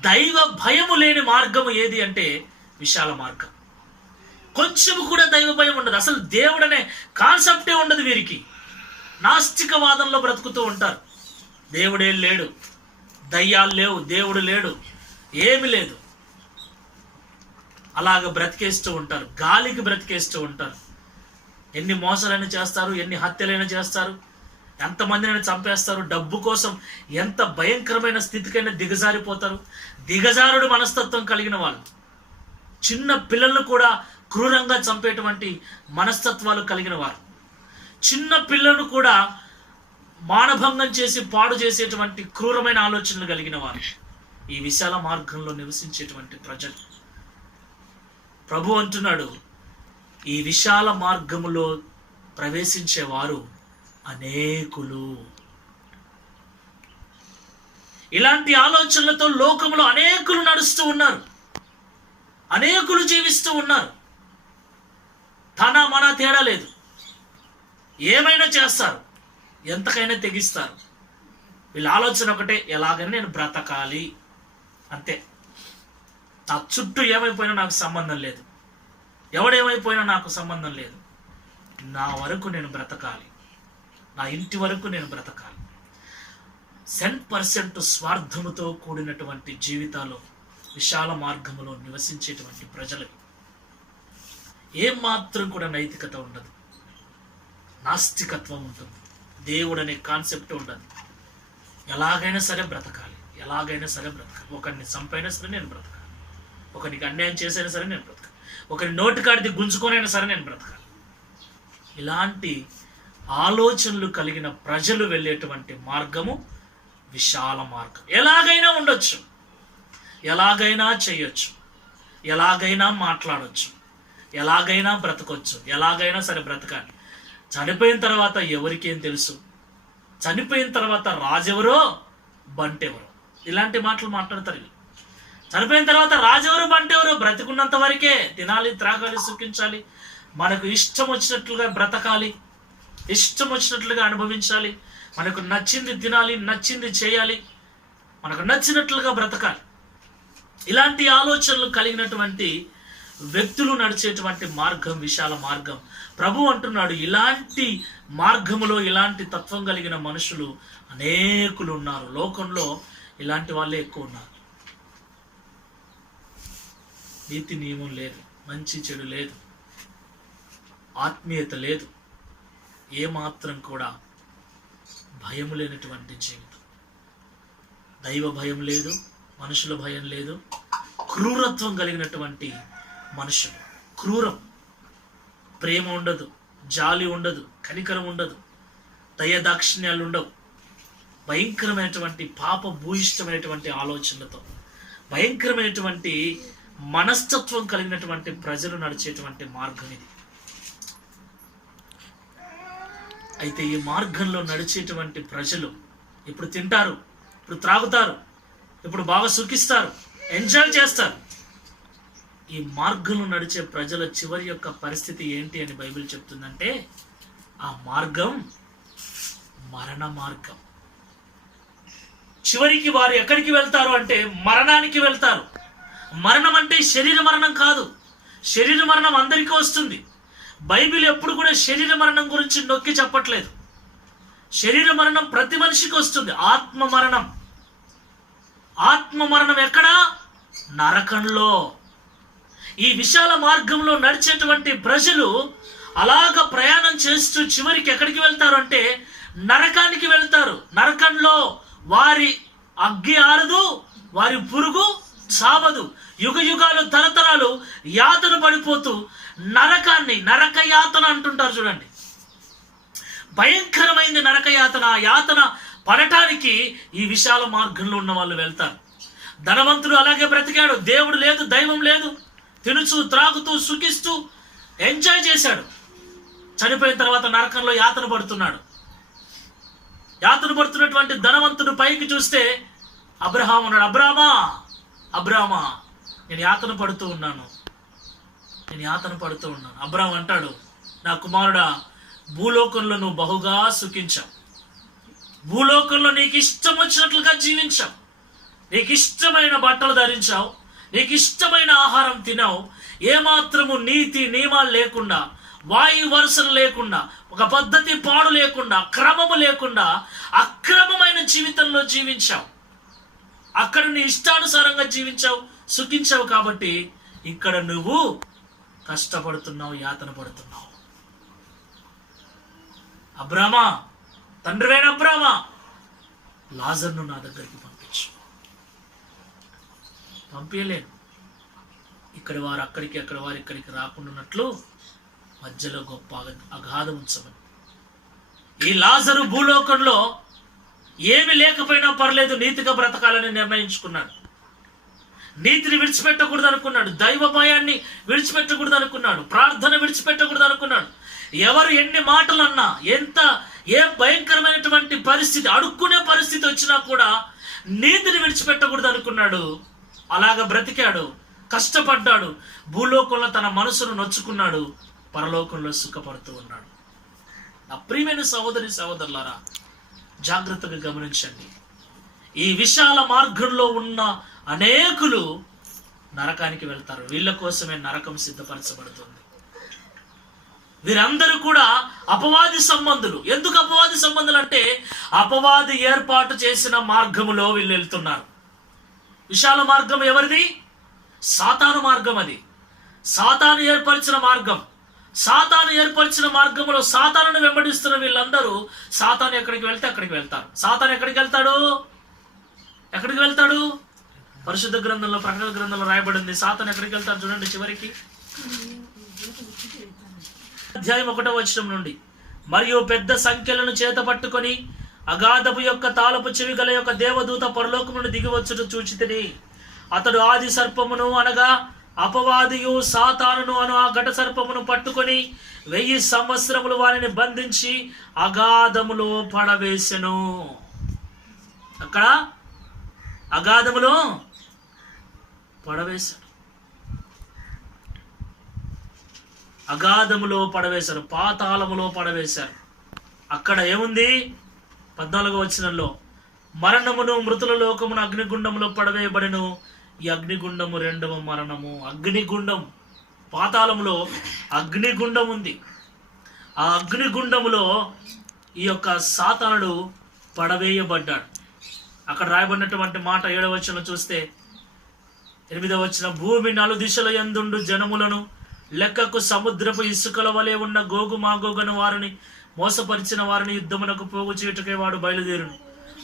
దైవ భయము లేని మార్గము ఏది అంటే విశాల మార్గం. కొంచెం కూడా దైవ భయం ఉండదు, అసలు దేవుడు అనే కాన్సెప్టే ఉండదు వీరికి. నాస్తికవాదంలో బ్రతుకుతూ ఉంటారు. దేవుడే లేడు, దయ్యాలు లేవు, దేవుడు లేడు, ఏమి లేదు, అలాగ బ్రతికేస్తూ ఉంటారు, గాలికి బ్రతికేస్తూ ఉంటారు. ఎన్ని మోసాలైనా చేస్తారు, ఎన్ని హత్యలైనా చేస్తారు, ఎంతమందినైనా చంపేస్తారు. డబ్బు కోసం ఎంత భయంకరమైన స్థితికైనా దిగజారిపోతారు. దిగజారుడు మనస్తత్వం కలిగిన వాళ్ళు, చిన్న పిల్లలను కూడా క్రూరంగా చంపేటువంటి మనస్తత్వాలు కలిగిన వారు, చిన్న పిల్లలను కూడా మానభంగం చేసి పాడు చేసేటువంటి క్రూరమైన ఆలోచనలు కలిగిన వారు ఈ విశాల మార్గంలో నివసించేటువంటి ప్రజలు. ప్రభు అంటున్నాడు, ఈ విశాల మార్గములో ప్రవేశించేవారు అనేకులు. ఇలాంటి ఆలోచనలతో లోకములో అనేకులు నడుస్తూ ఉన్నారు, అనేకులు జీవిస్తూ ఉన్నారు. తన మన తేడా లేదు, ఏమైనా చేస్తారు, ఎంతకైనా తెగిస్తారు. వీళ్ళ ఆలోచన ఒకటే, ఎలాగైనా నేను బ్రతకాలి అంతే. నా చుట్టూ ఏమైపోయినా నాకు సంబంధం లేదు, ఎవడేమైపోయినా నాకు సంబంధం లేదు, నా వరకు నేను బ్రతకాలి, నా ఇంటి వరకు నేను బ్రతకాలి. 100% స్వార్థముతో కూడినటువంటి జీవితాలు విశాల మార్గములో నివసించేటువంటి ప్రజలకి ఏమాత్రం కూడా నైతికత ఉండదు, నాస్తికత్వం ఉంటుంది, దేవుడు అనే కాన్సెప్ట్ ఉండదు. ఎలాగైనా సరే బ్రతకాలి, ఎలాగైనా సరే బ్రతకాలి, ఒకరిని చంపైనా సరే నేను బ్రతకాలి, ఒకరికి అన్యాయం చేసైనా సరే నేను బ్రతకాలి, ఒకరి నోటికాడిది గుంజుకొనైనా సరే నేను బ్రతకాలి. ఇలాంటి ఆలోచనలు కలిగిన ప్రజలు వెళ్ళేటువంటి మార్గము విశాల మార్గం. ఎలాగైనా ఉండొచ్చు, ఎలాగైనా చేయొచ్చు, ఎలాగైనా మాట్లాడొచ్చు, ఎలాగైనా బ్రతకొచ్చు, ఎలాగైనా సరే బ్రతకాలి. చనిపోయిన తర్వాత ఎవరికేం తెలుసు, చనిపోయిన తర్వాత రాజెవరో బంటెవరో, ఇలాంటి మాటలు మాట్లాడతారు. చనిపోయిన తర్వాత రాజెవరో బంటెవరో, బ్రతికున్నంత వరకే తినాలి, త్రాగాలి, సుఖించాలి, మనకు ఇష్టం వచ్చినట్లుగా బ్రతకాలి, ఇష్టం వచ్చినట్లుగా అనుభవించాలి, మనకు నచ్చింది తినాలి, నచ్చింది చేయాలి, మనకు నచ్చినట్లుగా బ్రతకాలి. ఇలాంటి ఆలోచనలు కలిగినటువంటి వ్యక్తులు నడిచేటువంటి మార్గం విశాల మార్గం. ప్రభు అంటున్నాడు, ఇలాంటి మార్గములో ఇలాంటి తత్వం కలిగిన మనుషులు అనేకులు ఉన్నారు. లోకంలో ఇలాంటి వాళ్ళే ఎక్కువ ఉన్నారు. నీతి నియమం లేదు, మంచి చెడు లేదు, ఆత్మీయత లేదు, ఏమాత్రం కూడా భయం లేనటువంటి జీవితం. దైవ భయం లేదు, మనుషుల భయం లేదు, క్రూరత్వం కలిగినటువంటి మనుషులు. క్రూరం, ప్రేమ ఉండదు, జాలి ఉండదు, కనికరం ఉండదు, దయదాక్షిణ్యాలు ఉండవు. భయంకరమైనటువంటి పాప భూయిష్టమైనటువంటి ఆలోచనలతో, భయంకరమైనటువంటి మనస్తత్వం కలిగినటువంటి ప్రజలు నడిచేటువంటి మార్గం ఇది. అయితే ఈ మార్గంలో నడిచేటువంటి ప్రజలు ఇప్పుడు తింటారు, ఇప్పుడు త్రాగుతారు, ఇప్పుడు బాగా సుఖిస్తారు, ఎంజాయ్ చేస్తారు. ఈ మార్గంలో నడిచే ప్రజల చివరి యొక్క పరిస్థితి ఏంటి అని బైబిల్ చెప్తుందంటే, ఆ మార్గం మరణ మార్గం. చివరికి వారు ఎక్కడికి వెళ్తారు అంటే మరణానికి వెళ్తారు. మరణం అంటే శరీర మరణం కాదు. శరీర మరణం అందరికీ వస్తుంది. బైబిల్ ఎప్పుడు కూడా శరీర మరణం గురించి నొక్కి చెప్పట్లేదు. శరీర మరణం ప్రతి మనిషికి వస్తుంది. ఆత్మ మరణం, ఆత్మ మరణం ఎక్కడ? నరకంలో. ఈ విశాల మార్గంలో నడిచేటువంటి ప్రజలు అలాగ ప్రయాణం చేస్తూ చివరికి ఎక్కడికి వెళ్తారు అంటే నరకానికి వెళ్తారు. నరకంలో వారి అగ్గి ఆరదు, వారి పురుగు చావదు. యుగ యుగాలు తరతరాలు యాతన పడిపోతూ నరకాన్ని, నరక యాతన అంటుంటారు చూడండి. భయంకరమైంది నరక యాతన. ఆ యాతన పడటానికి ఈ విశాల మార్గంలో ఉన్న వాళ్ళు వెళ్తారు. ధనవంతుడు అలాగే బ్రతికాడు. దేవుడు లేదు, దైవం లేదు. తినుచు త్రాగుతూ సుఖిస్తూ ఎంజాయ్ చేశాడు. చనిపోయిన తర్వాత నరకంలో యాతన పడుతున్నాడు. యాతన పడుతున్నటువంటి ధనవంతుడు పైకి చూస్తే అబ్రహాము ఉన్నాడు. అబ్రామా, నేను యాతన పడుతూ ఉన్నాను. అబ్రాహాం అంటాడు, నా కుమారుడా, భూలోకంలో నువ్వు బహుగా సుఖించావు. భూలోకంలో నీకు ఇష్టం వచ్చినట్లుగా జీవించావు. నీకు ఇష్టమైన బట్టలు ధరించావు. నీకు ఇష్టమైన ఆహారం తినావు. ఏమాత్రము నీతి నియమాలు లేకుండా, వాయు వరుసలు లేకుండా, ఒక పద్ధతి పాడు లేకుండా, క్రమము లేకుండా అక్రమమైన జీవితంలో జీవించావు. అక్కడ నీ ఇష్టానుసారంగా జీవించావు, సుఖించావు. కాబట్టి ఇక్కడ నువ్వు కష్టపడుతున్నావు, యాతన పడుతున్నావు. అబ్రామా, తండ్రివైన అబ్రామా, లాజర్ను నా దగ్గరికి పంపించు. పంపించలేను. ఇక్కడి వారు అక్కడికి, అక్కడి వారు ఇక్కడికి రాకుండాన్నట్లు మధ్యలో గొప్ప అగాధం ఉంచమని. ఈ లాజరు భూలోకంలో ఏమి లేకపోయినా పర్లేదు, నీతిగా బ్రతకాలని నిర్ణయించుకున్నాడు. నీతిని విడిచిపెట్టకూడదు అనుకున్నాడు. దైవ భయాన్ని విడిచిపెట్టకూడదు అనుకున్నాడు. ప్రార్థన విడిచిపెట్టకూడదు అనుకున్నాడు. ఎవరు ఎన్ని మాటలు అన్నా, ఏ భయంకరమైనటువంటి పరిస్థితి, అడుక్కునే పరిస్థితి వచ్చినా కూడా నీతిని విడిచిపెట్టకూడదు అనుకున్నాడు. అలాగ బ్రతికాడు, కష్టపడ్డాడు. భూలోకంలో తన మనసును నొచ్చుకున్నాడు, పరలోకంలో సుఖపడుతూ ఉన్నాడు. నా ప్రియమైన సహోదరులారా, జాగ్రత్తగా గమనించండి. ఈ విశాల మార్గంలో ఉన్న అనేకులు నరకానికి వెళ్తారు. వీళ్ళ కోసమే నరకం సిద్ధపరచబడుతుంది. వీరందరూ కూడా అపవాది సంబంధులు. ఎందుకు అపవాది సంబంధులు అంటే, అపవాది ఏర్పాటు చేసిన మార్గములో వీళ్ళు వెళ్తున్నారు. విశాల మార్గం ఎవరిది? సాతాను మార్గం. అది సాతాను ఏర్పరిచిన మార్గం. సాతాను ఏర్పరిచిన మార్గంలో సాతానును వెంబడిస్తున్న వీళ్ళందరూ సాతాను ఎక్కడికి వెళ్తే అక్కడికి వెళ్తారు. సాతాను ఎక్కడికి వెళ్తాడు? పరిశుద్ధ గ్రంథంలో, ప్రకటన గ్రంథంలో రాయబడింది. సాతాను ఎక్కడికి వెళ్తాడు చూడండి. చివరికి అధ్యాయం 1వ వచనం నుండి, మరియు పెద్ద సంఖ్యలను చేత పట్టుకొని అగాధపు యొక్క తాళపు చెవి గల యొక్క దేవదూత పరలోకము నుండి దిగివచ్చుట చూచితిని. అతడు ఆది సర్పమును అనగా అపవాదియు సాతానును అను ఆ ఘట సర్పమును పట్టుకొని 1000 సంవత్సరములు వారిని బంధించి అగాధములో పడవేసెను. అక్కడ అగాధములో పడవేశారు. అగాధములో పడవేశారు, పాతాళములో పడవేశారు. అక్కడ ఏముంది? 14వ వచనంలో, మరణమును మృతుల లోకమును అగ్నిగుండములో పడవేయబడెను. ఈ అగ్నిగుండము 2వ మరణము. అగ్నిగుండం, పాతాళములో అగ్నిగుండం ఉంది. ఆ అగ్నిగుండములో ఈ యొక్క సాతానుడు పడవేయబడ్డాడు. అక్కడ రాయబడినటువంటి మాట 7వ వచనం చూస్తే, 8వ వచనం, భూమి 4 దిశల యందుండు జనములను లెక్కకు సముద్రపు ఇసుకల వలె ఉన్న గోగు మాగోగను వారిని మోసపరిచిన వారిని యుద్ధమునకు పోగు చేయుటకే వాడు బయలుదేరును.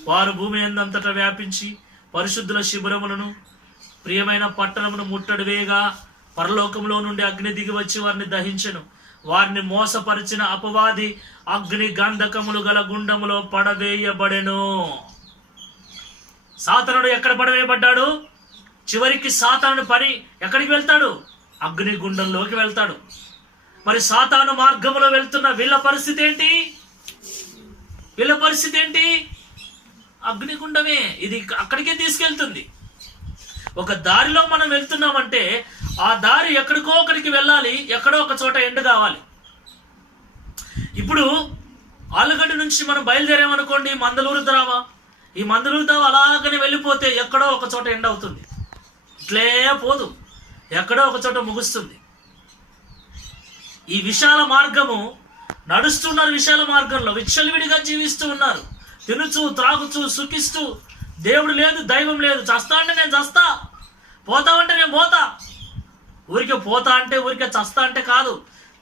వారు భూమి యందంతటా వ్యాపించి పరిశుద్ధుల శిబిరములను ప్రియమైన పట్టణమును ముట్టడివేగా పరలోకంలో నుండి అగ్ని దిగి వచ్చి వారిని దహించెను. వారిని మోసపరిచిన అపవాది అగ్ని గంధకములు గల గుండములో పడవేయబడెను. సాతానుడు ఎక్కడ పడవేయబడ్డాడు? చివరికి సాతాను పని ఎక్కడికి వెళ్తాడు? అగ్ని గుండంలోకి వెళ్తాడు. మరి సాతాను మార్గంలో వెళ్తున్న వీళ్ళ పరిస్థితి ఏంటి? అగ్నిగుండమే. ఇది అక్కడికే తీసుకెళ్తుంది. ఒక దారిలో మనం వెళ్తున్నామంటే ఆ దారి ఎక్కడికో ఒకడికి వెళ్ళాలి, ఎక్కడో ఒక చోట ఎండ కావాలి. ఇప్పుడు ఆలుగడ్డ నుంచి మనం బయలుదేరామనుకోండి, మందలూరు ద్రావా, ఈ మందలూరు ద్రావా అలాగనే వెళ్ళిపోతే ఎక్కడో ఒక చోట ఎండ అవుతుంది. ఇట్లే పోదు, ఎక్కడో ఒక చోట ముగుస్తుంది. ఈ విశాల మార్గము నడుస్తున్నారు, విశాల మార్గంలో విచ్చలవిడిగా జీవిస్తూ ఉన్నారు, తినుచు త్రాగుచు సుఖిస్తూ. దేవుడు లేదు, దైవం లేదు. చస్తా అంటే నేను చస్తా, పోతా అంటే నేను పోతా. ఊరికే పోతా అంటే, ఊరికే చస్తా అంటే కాదు,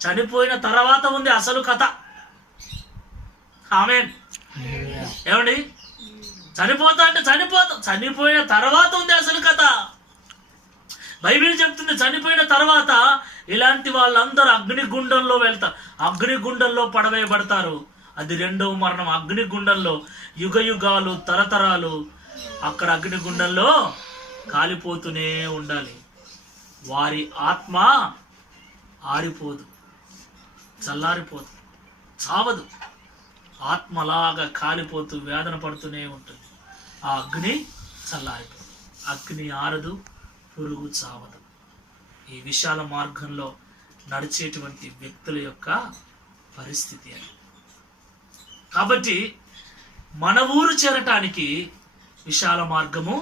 చనిపోయిన తర్వాత ఉంది అసలు కథ. ఆమేన్. ఏమండి, చనిపోతా అంటే చనిపోతా, చనిపోయిన తర్వాత ఉంది అసలు కథ. బైబిల్ చెప్తుంది, చనిపోయిన తర్వాత ఇలాంటి వాళ్ళందరూ అగ్నిగుండంలో వెళ్తారు, అగ్నిగుండంలో పడవేయబడతారు. అది రెండవ మరణం. అగ్నిగుండంలో యుగ యుగాలు, తరతరాలు అక్కడ అగ్నిగుండంలో కాలిపోతూనే ఉండాలి. వారి ఆత్మ ఆరిపోదు, చల్లారిపోదు, చావదు. ఆత్మలాగా కాలిపోతూ వేదన పడుతూనే ఉంటుంది. ఆ అగ్ని చల్లారిపోదు, అగ్ని ఆరదు, పురుగు చావదు. ఈ విశాల మార్గంలో నడిచేటువంటి వ్యక్తుల యొక్క పరిస్థితి అది. కాబట్టి మన ఊరు చేరటానికి విశాల మార్గము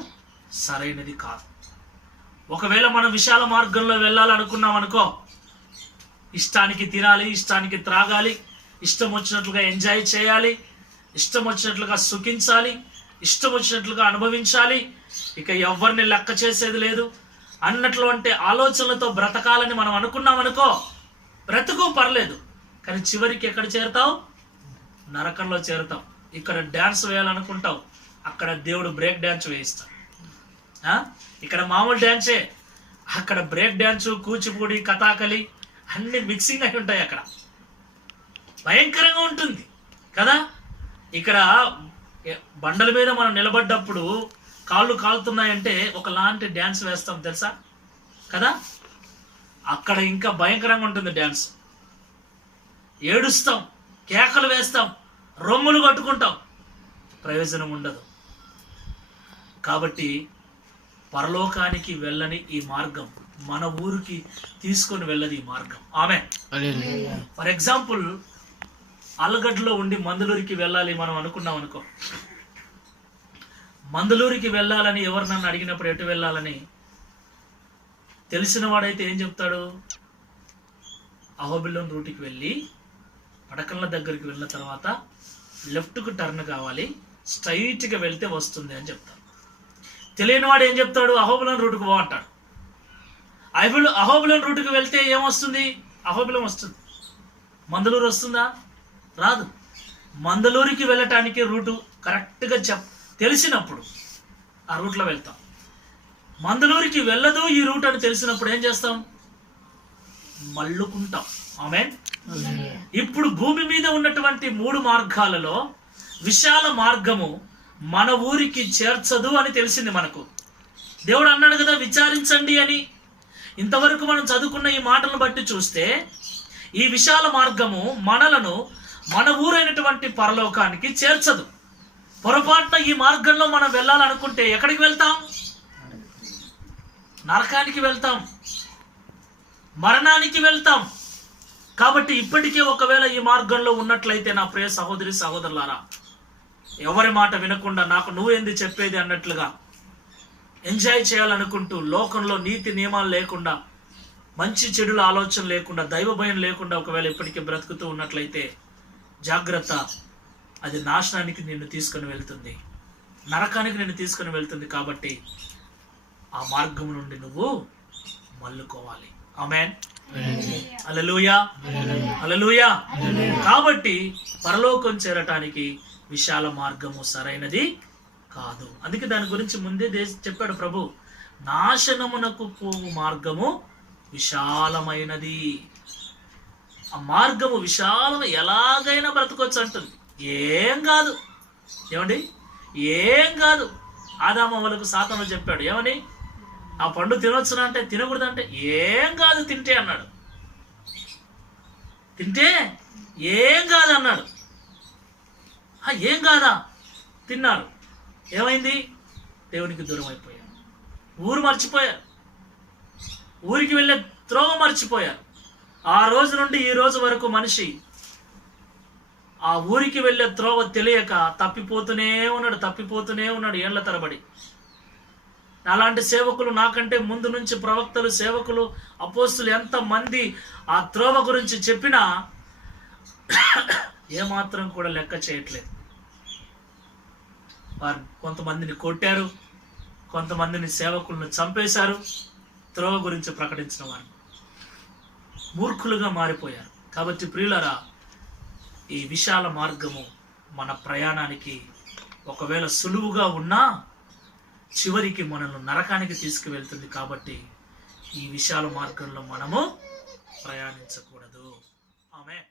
సరైనది కాదు. ఒకవేళ మనం విశాల మార్గంలో వెళ్ళాలనుకున్నాం అనుకో, ఇష్టానికి తినాలి, ఇష్టానికి త్రాగాలి, ఇష్టం వచ్చినట్లుగా ఎంజాయ్ చేయాలి, ఇష్టం వచ్చినట్లుగా సుఖించాలి, ఇష్టం వచ్చినట్లుగా అనుభవించాలి, ఇక ఎవరిని లెక్క చేసేది లేదు అన్నటువంటి ఆలోచనలతో బ్రతకాలని మనం అనుకున్నాం అనుకో, బ్రతుకు పర్లేదు, కానీ చివరికి ఎక్కడ చేరుతావు? నరకంలో చేరుతావు. ఇక్కడ డ్యాన్స్ వేయాలనుకుంటావు, అక్కడ దేవుడు బ్రేక్ డ్యాన్స్ వేయిస్తాడు. ఇక్కడ మామూలు డ్యాన్సే, అక్కడ బ్రేక్ డ్యాన్సు, కూచిపూడి, కథాకళి అన్ని మిక్సింగ్ అయి ఉంటాయి. అక్కడ భయంకరంగా ఉంటుంది కదా. ఇక్కడ బండల మీద మనం నిలబడ్డప్పుడు కాళ్ళు కాలుతున్నాయంటే ఒకలాంటి డ్యాన్స్ వేస్తాం తెలుసా కదా. అక్కడ ఇంకా భయంకరంగా ఉంటుంది డ్యాన్స్. ఏడుస్తాం, కేకలు వేస్తాం, రొమ్ములు కట్టుకుంటాం, ప్రయోజనం ఉండదు. కాబట్టి పరలోకానికి వెళ్ళని ఈ మార్గం, మన ఊరికి తీసుకొని వెళ్ళదు ఈ మార్గం. ఆమె ఫర్ ఎగ్జాంపుల్ ఆలుగడ్డలో ఉండి మందులూరికి వెళ్ళాలి మనం అనుకున్నాం అనుకో. మందులూరికి వెళ్ళాలని ఎవరు నన్ను అడిగినప్పుడు ఎటు వెళ్ళాలని తెలిసిన వాడైతే ఏం చెప్తాడు? అహోబిలం రూట్కి వెళ్ళి పడకళ్ళ దగ్గరికి వెళ్ళిన తర్వాత లెఫ్ట్కు టర్న్ కావాలి, స్ట్రైట్గా వెళ్తే వస్తుంది అని చెప్తాడు. తెలియని వాడు ఏం చెప్తాడు? అహోబిలం రూట్కి పో అంటాడు. అహోబిలం రూట్కి వెళ్తే ఏమొస్తుంది? అహోబిలం వస్తుంది. మందలూరు వస్తుందా? రాదు. మందలూరికి వెళ్ళటానికి రూటు కరెక్ట్గా తెలిసినప్పుడు ఆ రూట్లో వెళ్తాం. మందలూరికి వెళ్ళదు ఈ రూట్ అని తెలిసినప్పుడు ఏం చేస్తాం? మళ్ళుకుంటాం. ఆమేన్. ఇప్పుడు భూమి మీద ఉన్నటువంటి 3 మార్గాలలో విశాల మార్గము మన ఊరికి చేర్చదు అని తెలిసింది మనకు. దేవుడు అన్నాడు కదా, విచారించండి అని. ఇంతవరకు మనం చదువుకున్న ఈ మాటలను బట్టి చూస్తే ఈ విశాల మార్గము మనలను మన ఊరైనటువంటి పరలోకానికి చేర్చదు. పొరపాటున ఈ మార్గంలో మనం వెళ్ళాలనుకుంటే ఎక్కడికి వెళ్తాం? నరకానికి వెళ్తాం, మరణానికి వెళ్తాం. కాబట్టి ఇప్పటికే ఒకవేళ ఈ మార్గంలో ఉన్నట్లయితే నా ప్రియ సహోదరి సహోదరులారా, ఎవరి మాట వినకుండా నాకు నువ్వేంది చెప్పేది అన్నట్లుగా ఎంజాయ్ చేయాలనుకుంటూ, లోకంలో నీతి నియమాలు లేకుండా, మంచి చెడుల ఆలోచన లేకుండా, దైవ భయం లేకుండా ఒకవేళ ఇప్పటికే బ్రతుకుతూ ఉన్నట్లయితే జాగ్రత్త, అది నాశనానికి నిన్ను తీసుకొని వెళ్తుంది, నరకానికి నిన్ను తీసుకొని వెళ్తుంది. కాబట్టి ఆ మార్గం నుండి నువ్వు మళ్ళుకోవాలి. ఆమేన్. హల్లెలూయా, హల్లెలూయా. కాబట్టి పరలోకం చేరటానికి విశాల మార్గము సరైనది కాదు. అందుకే దాని గురించి ముందే చెప్పాడు ప్రభు, నాశనమునకు పోవు మార్గము విశాలమైనది. ఆ మార్గము విశాలము, ఎలాగైనా బ్రతకొచ్చు అంటుంది. ఏం కాదు, ఏమండి, ఏం కాదు. ఆదామవ్వలకు సాతాను చెప్పాడు ఏమని? ఆ పండు తినొచ్చునా అంటే తినకూడదంటే ఏం కాదు తింటే అన్నాడు. తింటే ఏం కాదు అన్నాడు. ఏం కాదా? తిన్నారు. ఏమైంది? దేవునికి దూరం అయిపోయారు, ఊరు మర్చిపోయారు. ఊరికి వెళ్ళే త్రోవ మర్చిపోయారు. ఆ రోజు నుండి ఈ రోజు వరకు మనిషి ఆ ఊరికి వెళ్ళే త్రోవ తెలియక తప్పిపోతూనే ఉన్నాడు ఏళ్ల తరబడి. అలాంటి సేవకులు నాకంటే ముందు నుంచి ప్రవక్తలు, సేవకులు, అపోస్తులు ఎంతమంది ఆ త్రోవ గురించి చెప్పినా ఏమాత్రం కూడా లెక్క చేయట్లేదు. వారు కొంతమందిని కొట్టారు, కొంతమందిని సేవకులను చంపేశారు. త్రోవ గురించి ప్రకటించిన వారు మూర్ఖులుగా మారిపోయారు. కాబట్టి ప్రియులరా, ఈ విశాల మార్గము మన ప్రయాణానికి ఒకవేళ సులువుగా ఉన్నా చివరికి మనల్ని నరకానికి తీసుకువెళ్తుంది. కాబట్టి ఈ విశాల మార్గంలో మనము ప్రయాణించకూడదు. ఆమేన్.